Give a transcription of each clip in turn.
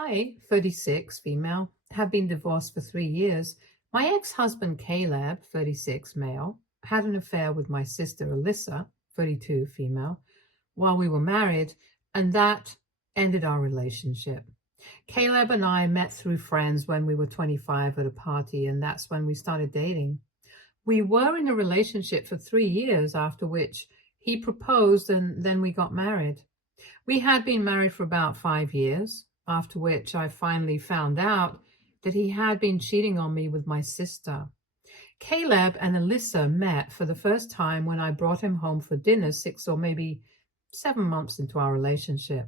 I, 36, female, have been divorced for 3 years. My ex-husband Caleb, 36, male, had an affair with my sister Alyssa, 32, female, while we were married, and that ended our relationship. Caleb and I met through friends when we were 25 at a party, and that's when we started dating. We were in a relationship for 3 years, after which he proposed and then we got married. We had been married for about 5 years, after which I finally found out that he had been cheating on me with my sister. Caleb and Alyssa met for the first time when I brought him home for dinner 6 or maybe 7 months into our relationship.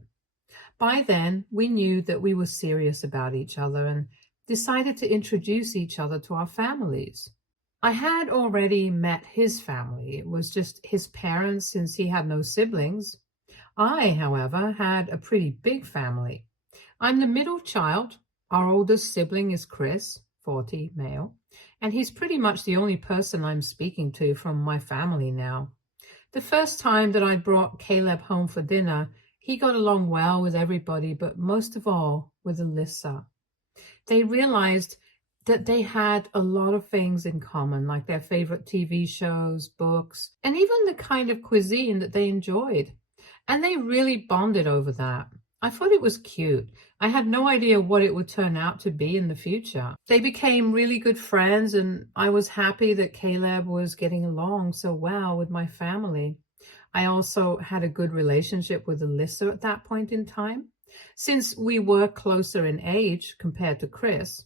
By then, we knew that we were serious about each other and decided to introduce each other to our families. I had already met his family. It was just his parents since he had no siblings. I, however, had a pretty big family. I'm the middle child. Our oldest sibling is Chris, 40, male, and he's pretty much the only person I'm speaking to from my family now. The first time that I brought Caleb home for dinner, he got along well with everybody, but most of all with Alyssa. They realized that they had a lot of things in common, like their favorite TV shows, books, and even the kind of cuisine that they enjoyed. And they really bonded over that. I thought it was cute. I had no idea what it would turn out to be in the future. They became really good friends, and I was happy that Caleb was getting along so well with my family. I also had a good relationship with Alyssa at that point in time, since we were closer in age compared to Chris.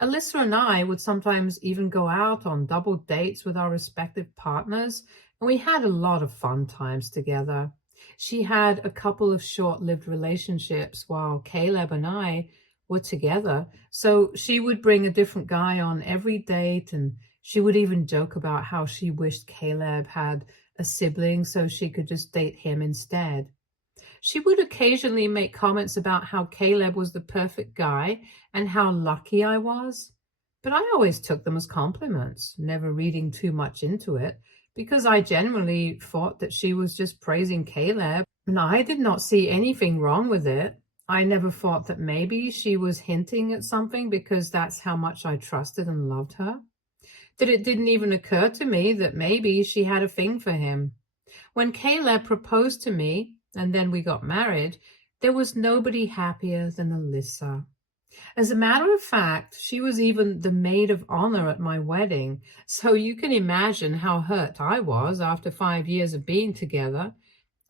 Alyssa and I would sometimes even go out on double dates with our respective partners, and we had a lot of fun times together. She had a couple of short-lived relationships while Caleb and I were together, so she would bring a different guy on every date, and she would even joke about how she wished Caleb had a sibling so she could just date him instead. She would occasionally make comments about how Caleb was the perfect guy and how lucky I was, but I always took them as compliments, never reading too much into it, because I generally thought that she was just praising Caleb, and I did not see anything wrong with it. I never thought that maybe she was hinting at something because that's how much I trusted and loved her. That it didn't even occur to me that maybe she had a thing for him. When Caleb proposed to me, and then we got married, there was nobody happier than Alyssa. As a matter of fact, she was even the maid of honor at my wedding, so you can imagine how hurt I was after 5 years of being together.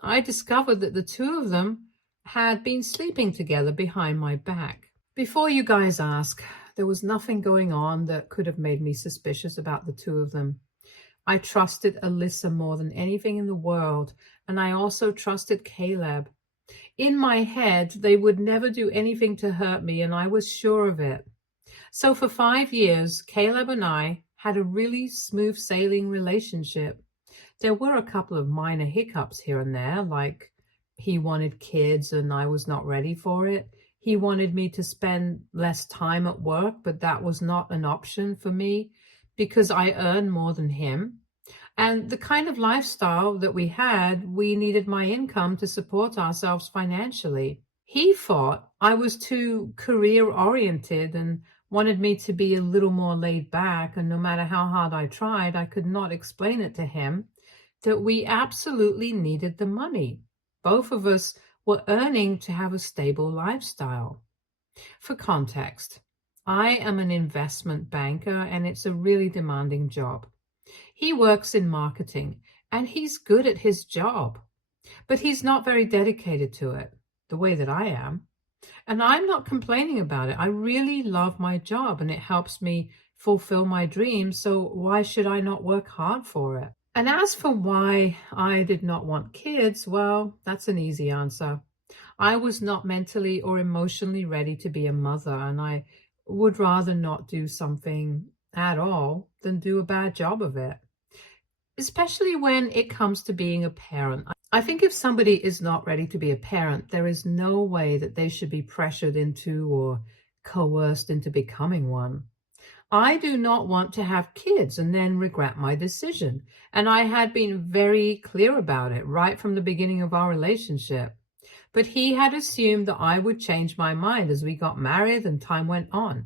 I discovered that the two of them had been sleeping together behind my back. Before you guys ask, there was nothing going on that could have made me suspicious about the two of them. I trusted Alyssa more than anything in the world, and I also trusted Caleb. In my head, they would never do anything to hurt me, and I was sure of it. So for 5 years, Caleb and I had a really smooth sailing relationship. There were a couple of minor hiccups here and there, like he wanted kids and I was not ready for it. He wanted me to spend less time at work, but that was not an option for me because I earn more than him. And the kind of lifestyle that we had, we needed my income to support ourselves financially. He thought I was too career-oriented and wanted me to be a little more laid back, and no matter how hard I tried, I could not explain it to him that we absolutely needed the money. Both of us were earning to have a stable lifestyle. For context, I am an investment banker, and it's a really demanding job. He works in marketing, and he's good at his job, but he's not very dedicated to it, the way that I am. And I'm not complaining about it. I really love my job, and it helps me fulfill my dreams, so why should I not work hard for it? And as for why I did not want kids, well, that's an easy answer. I was not mentally or emotionally ready to be a mother, and I would rather not do something at all than do a bad job of it, especially when it comes to being a parent. I think if somebody is not ready to be a parent, there is no way that they should be pressured into or coerced into becoming one. I do not want to have kids and then regret my decision, and I had been very clear about it right from the beginning of our relationship. but he had assumed that I would change my mind as we got married and time went on.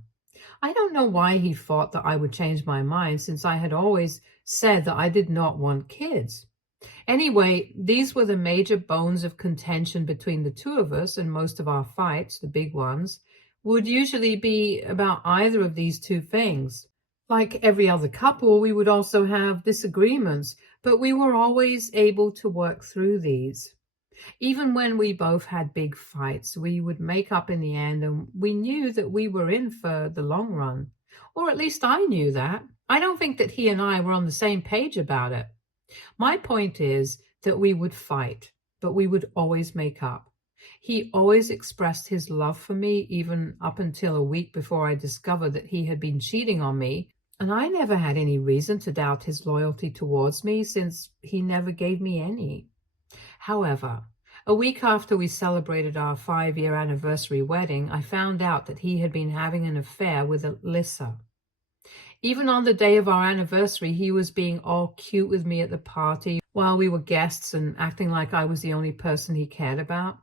I don't know why he thought that I would change my mind, since I had always said that I did not want kids. Anyway, these were the major bones of contention between the two of us, and most of our fights, the big ones, would usually be about either of these two things. Like every other couple, we would also have disagreements, but we were always able to work through these. Even when we both had big fights, we would make up in the end, and we knew that we were in for the long run. Or at least I knew that. I don't think that he and I were on the same page about it. My point is that we would fight, but we would always make up. He always expressed his love for me, even up until a week before I discovered that he had been cheating on me, and I never had any reason to doubt his loyalty towards me, since he never gave me any. However, a week after we celebrated our 5-year anniversary wedding, I found out that he had been having an affair with Alyssa. Even on the day of our anniversary, he was being all cute with me at the party while we were guests and acting like I was the only person he cared about.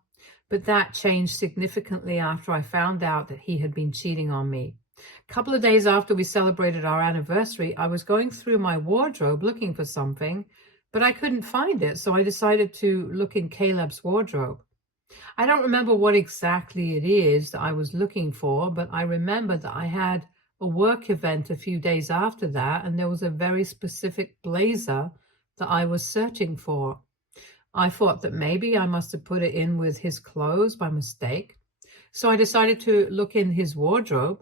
But that changed significantly after I found out that he had been cheating on me. A couple of days after we celebrated our anniversary, I was going through my wardrobe looking for something, but I couldn't find it, so I decided to look in Caleb's wardrobe. I don't remember what exactly it is that I was looking for, but I remember that I had a work event a few days after that, and there was a very specific blazer that I was searching for. I thought that maybe I must have put it in with his clothes by mistake. So I decided to look in his wardrobe,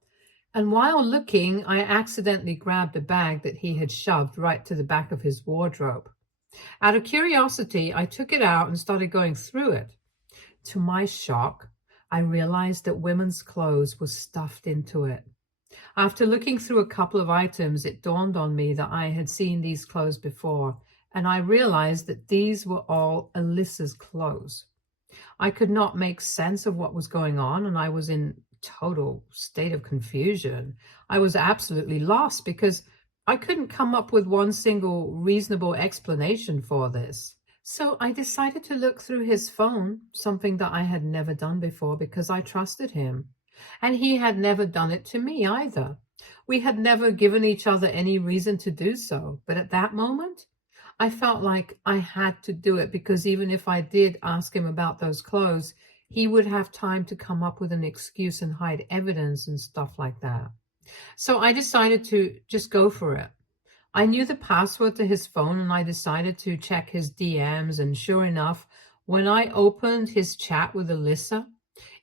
and while looking, I accidentally grabbed a bag that he had shoved right to the back of his wardrobe. Out of curiosity, I took it out and started going through it. To my shock, I realized that women's clothes were stuffed into it. After looking through a couple of items, it dawned on me that I had seen these clothes before, and I realized that these were all Alyssa's clothes. I could not make sense of what was going on, and I was in total state of confusion. I was absolutely lost because I couldn't come up with one single reasonable explanation for this. So I decided to look through his phone, something that I had never done before because I trusted him. And he had never done it to me either. We had never given each other any reason to do so. But at that moment, I felt like I had to do it, because even if I did ask him about those clothes, he would have time to come up with an excuse and hide evidence and stuff like that. So I decided to just go for it. I knew the password to his phone, and I decided to check his DMs, and sure enough, when I opened his chat with Alyssa,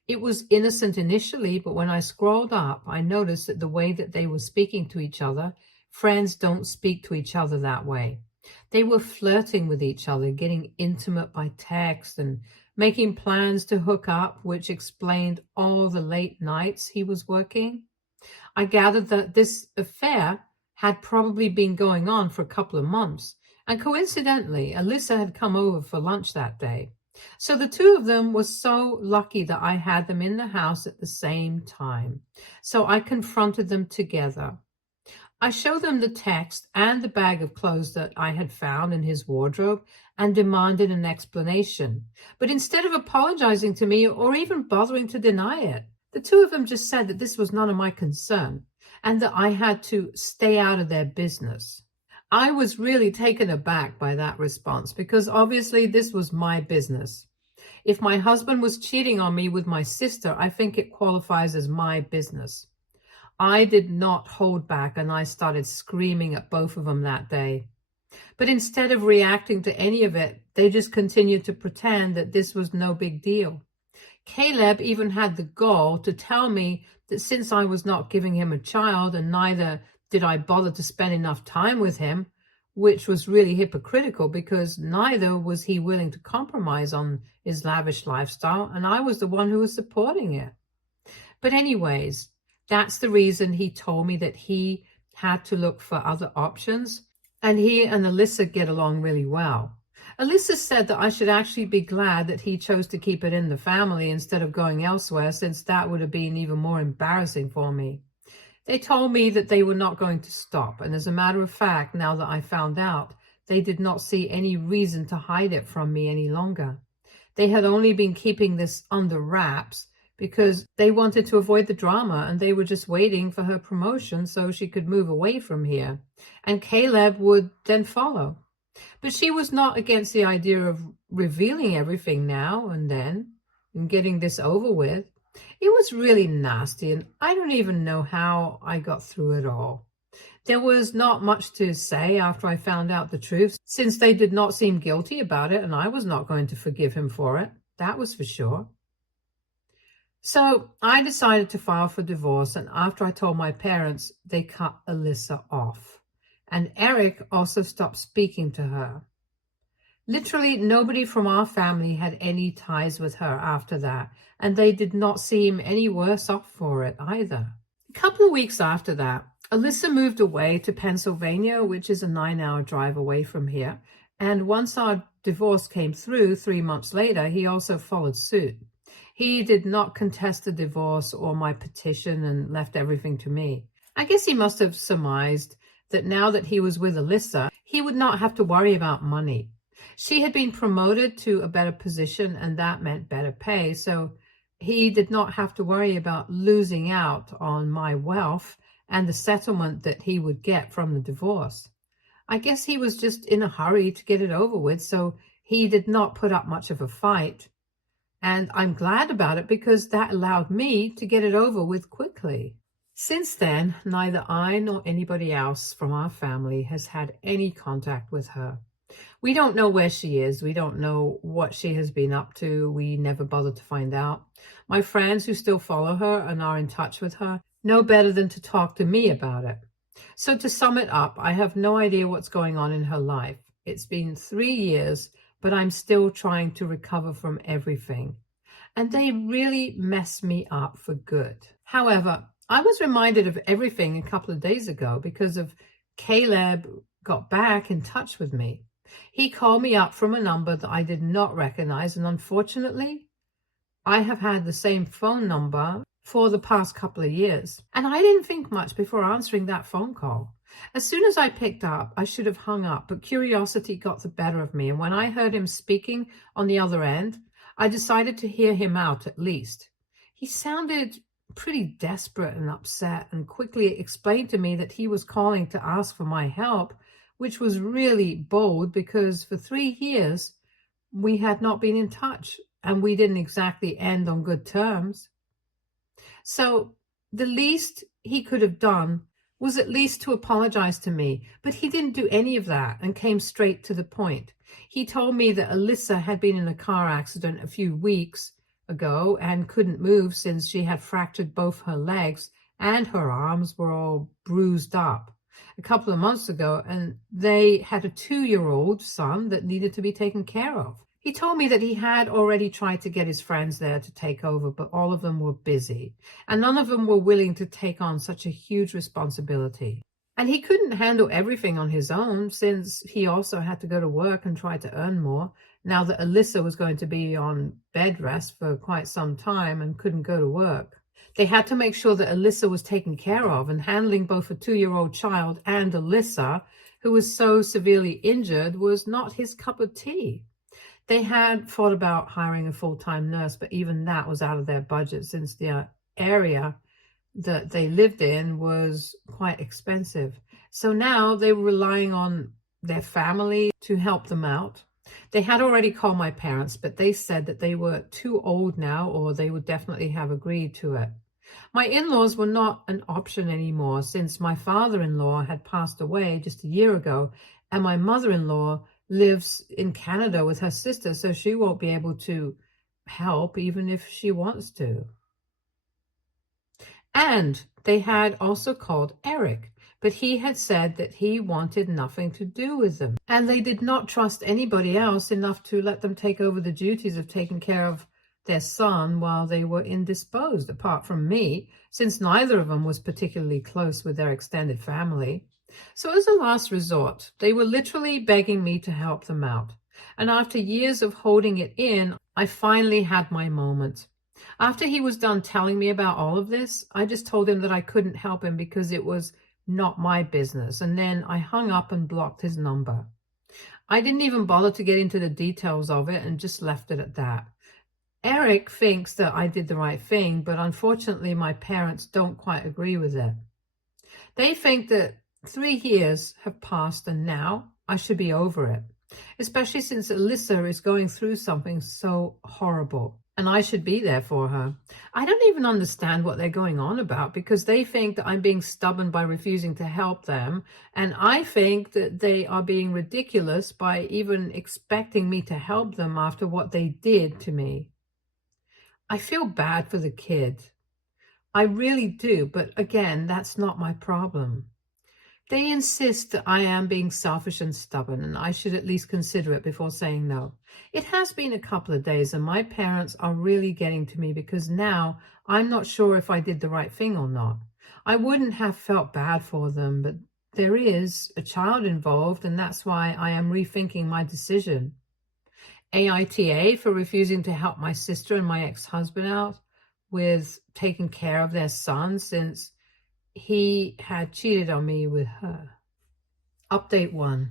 it was innocent initially, but when I scrolled up, I noticed that the way that they were speaking to each other, friends don't speak to each other that way. They were flirting with each other, getting intimate by text, and making plans to hook up, which explained all the late nights he was working. I gathered that this affair had probably been going on for a couple of months, and coincidentally, Alyssa had come over for lunch that day. So the two of them were so lucky that I had them in the house at the same time. So I confronted them together. I showed them the text and the bag of clothes that I had found in his wardrobe and demanded an explanation. But instead of apologizing to me or even bothering to deny it, the two of them just said that this was none of my concern and that I had to stay out of their business. I was really taken aback by that response, because obviously this was my business. If my husband was cheating on me with my sister, I think it qualifies as my business. I did not hold back, and I started screaming at both of them that day. But instead of reacting to any of it, they just continued to pretend that this was no big deal. Caleb even had the gall to tell me that since I was not giving him a child, and neither did I bother to spend enough time with him, which was really hypocritical because neither was he willing to compromise on his lavish lifestyle, and I was the one who was supporting it. But anyways, that's the reason he told me that he had to look for other options, and he and Alyssa get along really well. Alyssa said that I should actually be glad that he chose to keep it in the family instead of going elsewhere, since that would have been even more embarrassing for me. They told me that they were not going to stop, and as a matter of fact, now that I found out, they did not see any reason to hide it from me any longer. They had only been keeping this under wraps because they wanted to avoid the drama, and they were just waiting for her promotion so she could move away from here. And Caleb would then follow. But she was not against the idea of revealing everything now and then and getting this over with. It was really nasty, and I don't even know how I got through it all. There was not much to say after I found out the truth, since they did not seem guilty about it, and I was not going to forgive him for it. That was for sure. So I decided to file for divorce, and after I told my parents, they cut Alyssa off. And Eric also stopped speaking to her. Literally nobody from our family had any ties with her after that, and they did not seem any worse off for it either. A couple of weeks after that, Alyssa moved away to Pennsylvania, which is a 9-hour drive away from here. And once our divorce came through 3 months later, he also followed suit. He did not contest the divorce or my petition and left everything to me. I guess he must have surmised that now that he was with Alyssa, he would not have to worry about money. She had been promoted to a better position, and that meant better pay, so he did not have to worry about losing out on my wealth and the settlement that he would get from the divorce. I guess he was just in a hurry to get it over with, so he did not put up much of a fight. And I'm glad about it because that allowed me to get it over with quickly. Since then, neither I nor anybody else from our family has had any contact with her. We don't know where she is. We don't know what she has been up to. We never bothered to find out. My friends who still follow her and are in touch with her know better than to talk to me about it. So to sum it up, I have no idea what's going on in her life. It's been 3 years, but I'm still trying to recover from everything. And they really messed me up for good. However, I was reminded of everything a couple of days ago because of Caleb got back in touch with me. He called me up from a number that I did not recognize, and unfortunately, I have had the same phone number for the past couple of years. And I didn't think much before answering that phone call. As soon as I picked up, I should have hung up, but curiosity got the better of me. And when I heard him speaking on the other end, I decided to hear him out at least. He sounded pretty desperate and upset, and quickly explained to me that he was calling to ask for my help, which was really bold because for 3 years we had not been in touch and we didn't exactly end on good terms. So the least he could have done was at least to apologize to me, but he didn't do any of that and came straight to the point. He told me that Alyssa had been in a car accident a few weeks ago and couldn't move since she had fractured both her legs and her arms were all bruised up a couple of months ago, and they had a 2-year-old son that needed to be taken care of. He told me that he had already tried to get his friends there to take over, but all of them were busy, and none of them were willing to take on such a huge responsibility. And he couldn't handle everything on his own since he also had to go to work and try to earn more, now that Alyssa was going to be on bed rest for quite some time and couldn't go to work. They had to make sure that Alyssa was taken care of, and handling both a 2-year-old child and Alyssa, who was so severely injured, was not his cup of tea. They had thought about hiring a full-time nurse, but even that was out of their budget since the area that they lived in was quite expensive. So now they were relying on their family to help them out. They had already called my parents, but they said that they were too old now, or they would definitely have agreed to it. My in-laws were not an option anymore since my father-in-law had passed away just a year ago, and my mother-in-law lives in Canada with her sister, so she won't be able to help even if she wants to. And they had also called Eric, but he had said that he wanted nothing to do with them. And they did not trust anybody else enough to let them take over the duties of taking care of their son while they were indisposed, apart from me, since neither of them was particularly close with their extended family. So as a last resort, they were literally begging me to help them out. And after years of holding it in, I finally had my moment. After he was done telling me about all of this, I just told him that I couldn't help him because it was not my business, and then I hung up and blocked his number. I didn't even bother to get into the details of it and just left it at that. Eric thinks that I did the right thing, but unfortunately my parents don't quite agree with it. They think that 3 years have passed and now I should be over it, especially since Alyssa is going through something so horrible and I should be there for her. I don't even understand what they're going on about because they think that I'm being stubborn by refusing to help them, and I think that they are being ridiculous by even expecting me to help them after what they did to me. I feel bad for the kid. I really do, but again, that's not my problem. They insist that I am being selfish and stubborn, and I should at least consider it before saying no. It has been a couple of days, and my parents are really getting to me because now I'm not sure if I did the right thing or not. I wouldn't have felt bad for them, but there is a child involved, and that's why I am rethinking my decision. AITA for refusing to help my sister and my ex-husband out with taking care of their son since he had cheated on me with her. Update 1.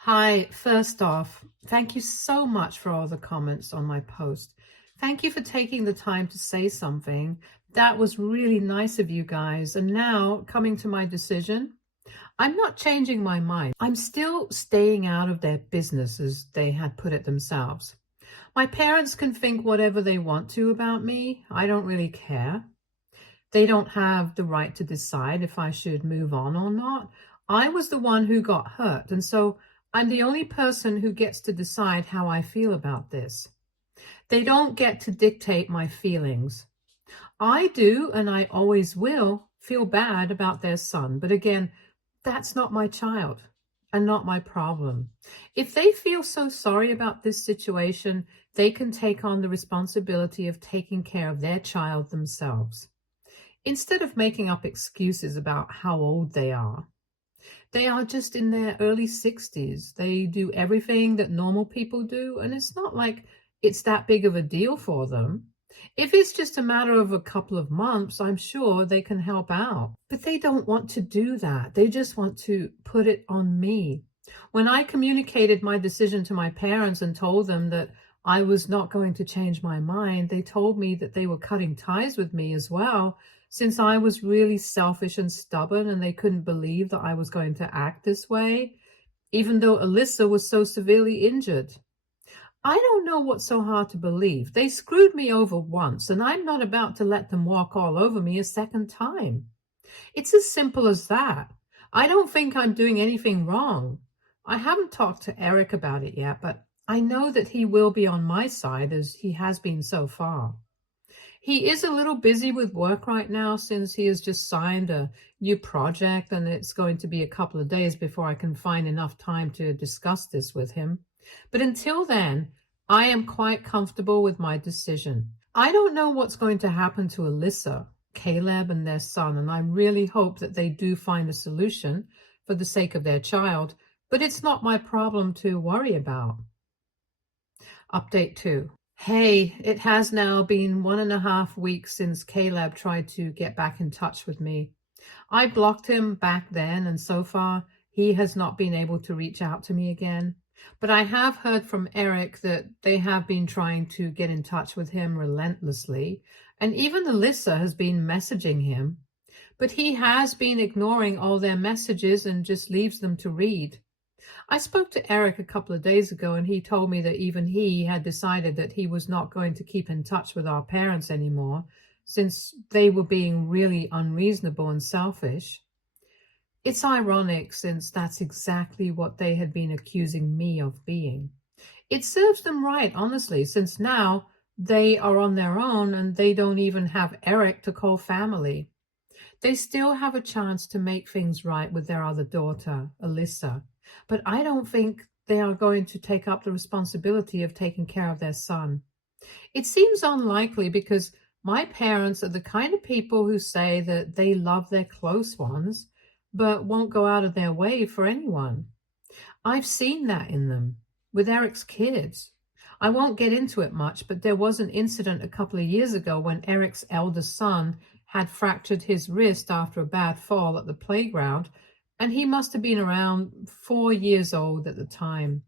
Hi, first off, thank you so much for all the comments on my post. Thank you for taking the time to say something. That was really nice of you guys. And now, coming to my decision, I'm not changing my mind. I'm still staying out of their business, as they had put it themselves. My parents can think whatever they want to about me. I don't really care. They don't have the right to decide if I should move on or not. I was the one who got hurt, and so I'm the only person who gets to decide how I feel about this. They don't get to dictate my feelings. I do, and I always will, feel bad about their son, but again, that's not my child and not my problem. If they feel so sorry about this situation, they can take on the responsibility of taking care of their child themselves. Instead of making up excuses about how old they are just in their early 60s. They do everything that normal people do, and it's not like it's that big of a deal for them. If it's just a matter of a couple of months, I'm sure they can help out. But they don't want to do that. They just want to put it on me. When I communicated my decision to my parents and told them that I was not going to change my mind, they told me that they were cutting ties with me as well, since I was really selfish and stubborn and they couldn't believe that I was going to act this way, even though Alyssa was so severely injured. I don't know what's so hard to believe. They screwed me over once, and I'm not about to let them walk all over me a second time. It's as simple as that. I don't think I'm doing anything wrong. I haven't talked to Eric about it yet, but I know that he will be on my side as he has been so far. He is a little busy with work right now since he has just signed a new project, and it's going to be a couple of days before I can find enough time to discuss this with him. But until then, I am quite comfortable with my decision. I don't know what's going to happen to Alyssa, Caleb, and their son, and I really hope that they do find a solution for the sake of their child, but it's not my problem to worry about. Update 2. Hey, it has now been 1.5 weeks since Caleb tried to get back in touch with me. I blocked him back then, and so far he has not been able to reach out to me again. But I have heard from Eric that they have been trying to get in touch with him relentlessly, and even Alyssa has been messaging him. But he has been ignoring all their messages and just leaves them to read. I spoke to Eric a couple of days ago, and he told me that even he had decided that he was not going to keep in touch with our parents anymore, since they were being really unreasonable and selfish. It's ironic, since that's exactly what they had been accusing me of being. It serves them right, honestly, since now they are on their own and they don't even have Eric to call family. They still have a chance to make things right with their other daughter, Alyssa, but I don't think they are going to take up the responsibility of taking care of their son. It seems unlikely because my parents are the kind of people who say that they love their close ones, but won't go out of their way for anyone. I've seen that in them, with Eric's kids. I won't get into it much, but there was an incident a couple of years ago when Eric's eldest son had fractured his wrist after a bad fall at the playground, and he must have been around 4 years old at the time.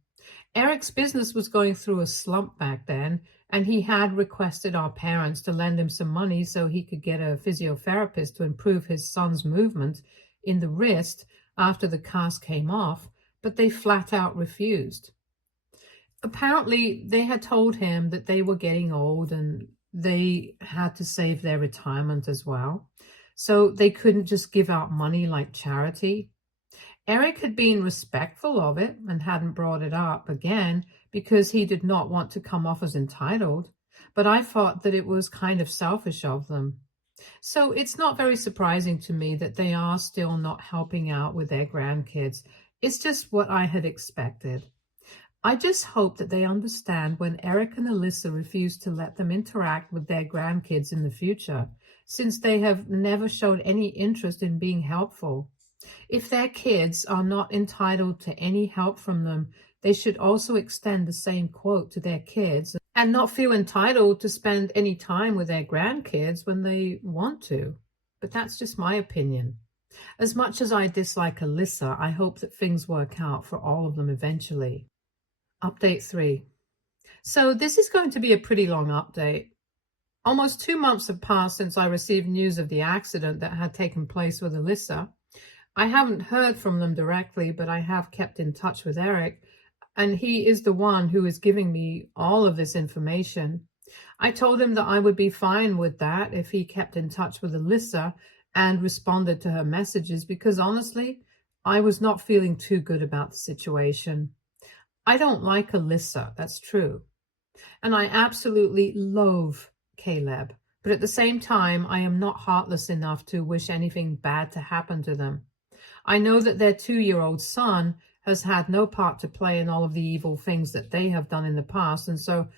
Eric's business was going through a slump back then, and he had requested our parents to lend him some money so he could get a physiotherapist to improve his son's movement in the wrist after the cast came off, but they flat out refused. Apparently, they had told him that they were getting old and they had to save their retirement as well, so they couldn't just give out money like charity. Eric had been respectful of it and hadn't brought it up again because he did not want to come off as entitled, but I thought that it was kind of selfish of them. So it's not very surprising to me that they are still not helping out with their grandkids. It's just what I had expected. I just hope that they understand when Eric and Alyssa refuse to let them interact with their grandkids in the future, since they have never showed any interest in being helpful. If their kids are not entitled to any help from them, they should also extend the same quote to their kids and not feel entitled to spend any time with their grandkids when they want to. But that's just my opinion. As much as I dislike Alyssa, I hope that things work out for all of them eventually. Update 3. So this is going to be a pretty long update. Almost 2 months have passed since I received news of the accident that had taken place with Alyssa. I haven't heard from them directly, but I have kept in touch with Eric, and he is the one who is giving me all of this information. I told him that I would be fine with that if he kept in touch with Alyssa and responded to her messages, because honestly, I was not feeling too good about the situation. I don't like Alyssa, that's true. And I absolutely loathe Caleb. But at the same time, I am not heartless enough to wish anything bad to happen to them. I know that their 2-year-old son has had no part to play in all of the evil things that they have done in the past. And so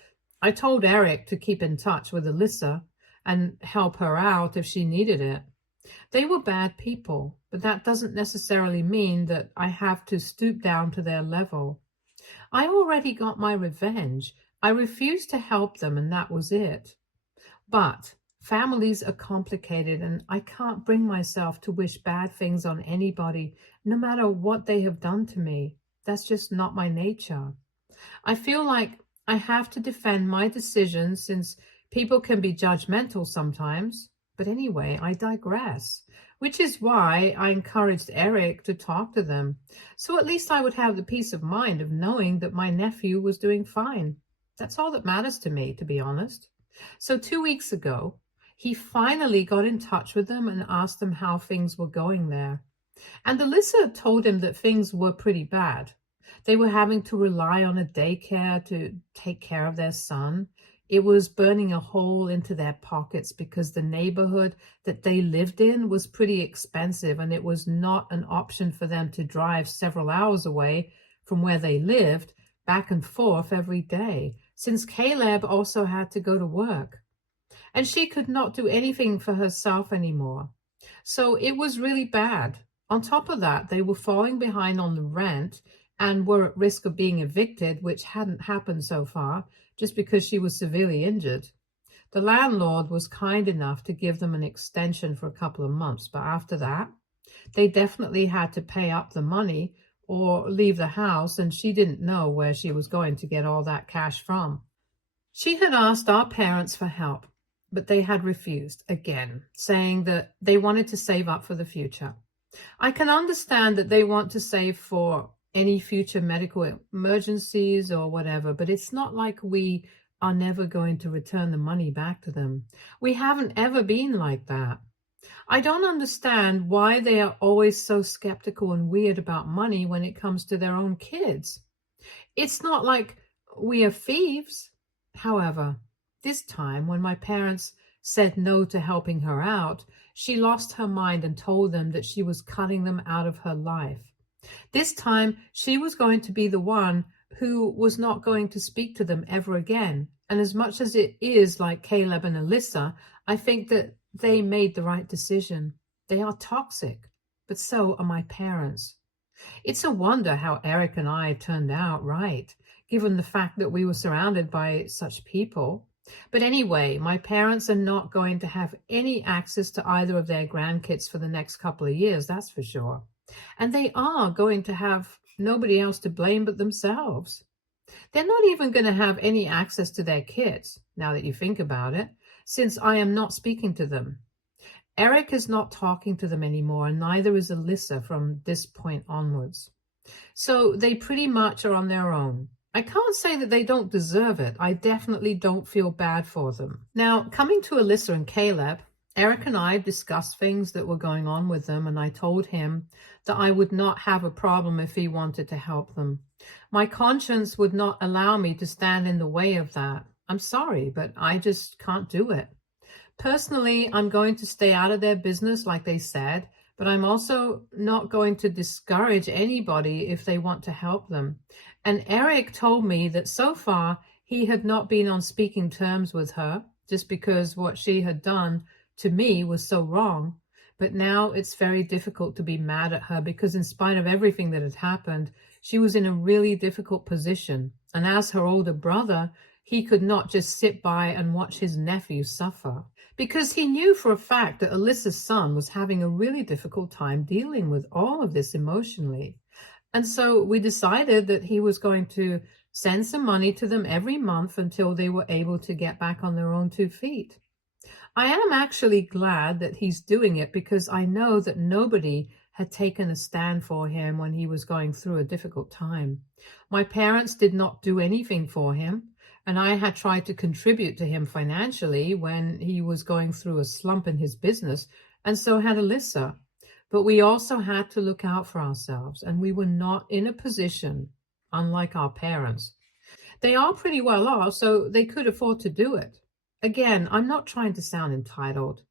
I told Eric to keep in touch with Alyssa and help her out if she needed it. They were bad people, but that doesn't necessarily mean that I have to stoop down to their level. I already got my revenge. I refused to help them, and that was it. But families are complicated, and I can't bring myself to wish bad things on anybody, no matter what they have done to me. That's just not my nature. I feel like I have to defend my decisions since people can be judgmental sometimes. But anyway, I digress, which is why I encouraged Eric to talk to them. So at least I would have the peace of mind of knowing that my nephew was doing fine. That's all that matters to me, to be honest. So 2 weeks ago, he finally got in touch with them and asked them how things were going there. And Alyssa told him that things were pretty bad. They were having to rely on a daycare to take care of their son. It was burning a hole into their pockets because the neighborhood that they lived in was pretty expensive, and it was not an option for them to drive several hours away from where they lived back and forth every day, since Caleb also had to go to work. And she could not do anything for herself anymore. So it was really bad. On top of that, they were falling behind on the rent and were at risk of being evicted, which hadn't happened so far, just because she was severely injured. The landlord was kind enough to give them an extension for a couple of months, but after that, they definitely had to pay up the money or leave the house, and she didn't know where she was going to get all that cash from. She had asked our parents for help, but they had refused again, saying that they wanted to save up for the future. I can understand that they want to save for any future medical emergencies or whatever, but it's not like we are never going to return the money back to them. We haven't ever been like that. I don't understand why they are always so skeptical and weird about money when it comes to their own kids. It's not like we are thieves. However, this time when my parents said no to helping her out, she lost her mind and told them that she was cutting them out of her life. This time, she was going to be the one who was not going to speak to them ever again. And as much as it is like Caleb and Alyssa, I think that they made the right decision. They are toxic, but so are my parents. It's a wonder how Eric and I turned out right, given the fact that we were surrounded by such people. But anyway, my parents are not going to have any access to either of their grandkids for the next couple of years, that's for sure. And they are going to have nobody else to blame but themselves. They're not even going to have any access to their kids, now that you think about it, since I am not speaking to them. Eric is not talking to them anymore, and neither is Alyssa from this point onwards. So they pretty much are on their own. I can't say that they don't deserve it. I definitely don't feel bad for them. Now, coming to Alyssa and Caleb, Eric and I discussed things that were going on with them, and I told him that I would not have a problem if he wanted to help them. My conscience would not allow me to stand in the way of that. I'm sorry, but I just can't do it. Personally, I'm going to stay out of their business, like they said, but I'm also not going to discourage anybody if they want to help them. And Eric told me that so far he had not been on speaking terms with her, just because what she had done to me was so wrong. But now it's very difficult to be mad at her because in spite of everything that had happened, she was in a really difficult position. And as her older brother, he could not just sit by and watch his nephew suffer, because he knew for a fact that Alyssa's son was having a really difficult time dealing with all of this emotionally. And so we decided that he was going to send some money to them every month until they were able to get back on their own 2 feet. I am actually glad that he's doing it because I know that nobody had taken a stand for him when he was going through a difficult time. My parents did not do anything for him, and I had tried to contribute to him financially when he was going through a slump in his business, and so had Alyssa. But we also had to look out for ourselves, and we were not in a position, unlike our parents. They are pretty well off, so they could afford to do it. Again, I'm not trying to sound entitled,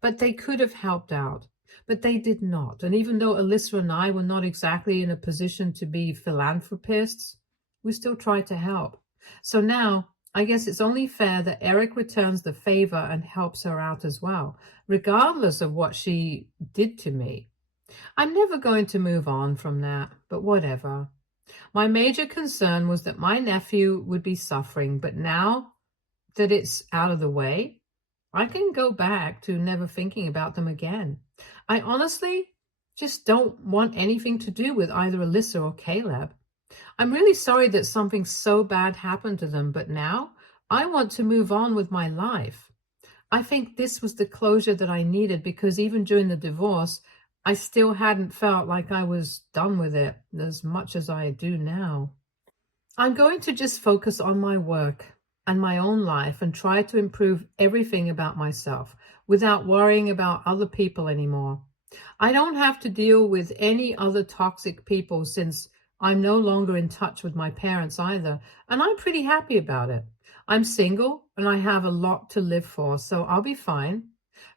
but they could have helped out, but they did not. And even though Alyssa and I were not exactly in a position to be philanthropists, we still tried to help. So now, I guess it's only fair that Eric returns the favor and helps her out as well, regardless of what she did to me. I'm never going to move on from that, but whatever. My major concern was that my nephew would be suffering, but now that it's out of the way, I can go back to never thinking about them again. I honestly just don't want anything to do with either Alyssa or Caleb. I'm really sorry that something so bad happened to them, but now I want to move on with my life. I think this was the closure that I needed because even during the divorce, I still hadn't felt like I was done with it as much as I do now. I'm going to just focus on my work and my own life and try to improve everything about myself without worrying about other people anymore. I don't have to deal with any other toxic people since I'm no longer in touch with my parents either, and I'm pretty happy about it. I'm single and I have a lot to live for, so I'll be fine.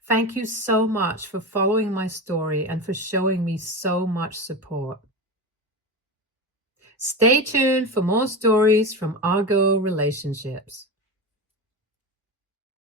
Thank you so much for following my story and for showing me so much support. Stay tuned for more stories from Argo Relationships.